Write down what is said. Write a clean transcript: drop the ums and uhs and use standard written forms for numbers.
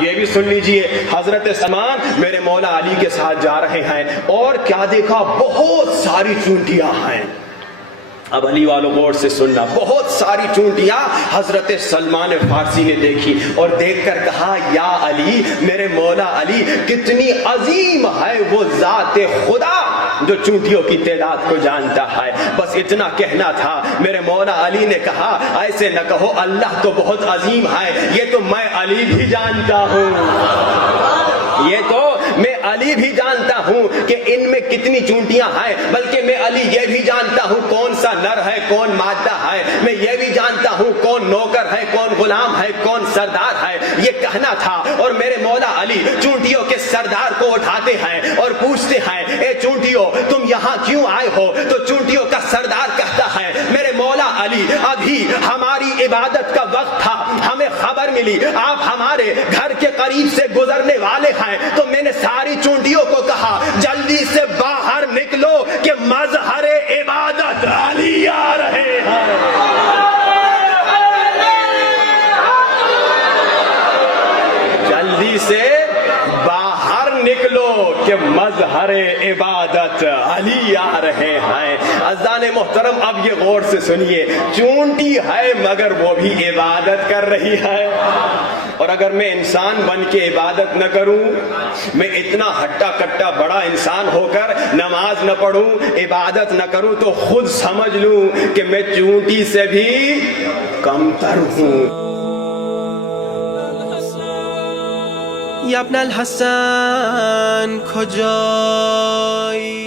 اب یہ بھی سن لیجئے، حضرت سلمان میرے مولا علی کے ساتھ جا رہے ہیں اور کیا دیکھا، بہت ساری چونٹیاں ہیں۔ اب علی والوں غور سے سننا، بہت ساری چونٹیاں حضرت سلمان فارسی نے دیکھی اور دیکھ کر کہا یا علی، میرے مولا علی، کتنی عظیم ہے وہ ذات خدا جو چونٹیوں کی تعداد کو جانتا ہے۔ بس اتنا کہنا تھا۔ میرے مولا علی نے کہا ایسے نہ کہو، اللہ تو بہت عظیم ہے، یہ تو میں علی بھی جانتا ہوں، یہ تو میں علی بھی جانتا ہوں کہ ان میں کتنی چونٹیاں ہیں، بلکہ میں علی یہ بھی جانتا ہوں کون سا نر ہے کون مادہ ہے، میں یہ بھی جانتا ہوں کون نوکر ہے کون غلام ہے کون سردار ہے، یہ کہنا تھا۔ اور میرے مولا علی چونٹیوں کے سردار کو اٹھاتے ہیں اور پوچھتے ہیں اے چونٹیوں تم یہاں کیوں آئے ہو؟ تو چونٹیوں کا سردار کہتا ہے میرے مولا علی، ابھی ہماری عبادت کا وقت تھا، ہمیں خبر ملی آپ ہمارے گھر کے قریب سے گزرنے والے ہیں، تو میں نے ساری چونٹیوں کو کہا جلدی سے باہر نکلو کہ مظہر عبادت علی آ رہے ہیں۔ جلدی سے باہر نکلو کہ مظہر عبادت علی آ رہے ہیں۔ عزیزان محترم اب یہ غور سے سنیے، چونٹی ہے مگر وہ بھی عبادت کر رہی ہے، اور اگر میں انسان بن کے عبادت نہ کروں، میں اتنا ہٹا کٹا بڑا انسان ہو کر نماز نہ پڑھوں، عبادت نہ کروں، تو خود سمجھ لوں کہ میں چونٹی سے بھی کم تر ہوں۔ یا ابن الحسن کجایی؟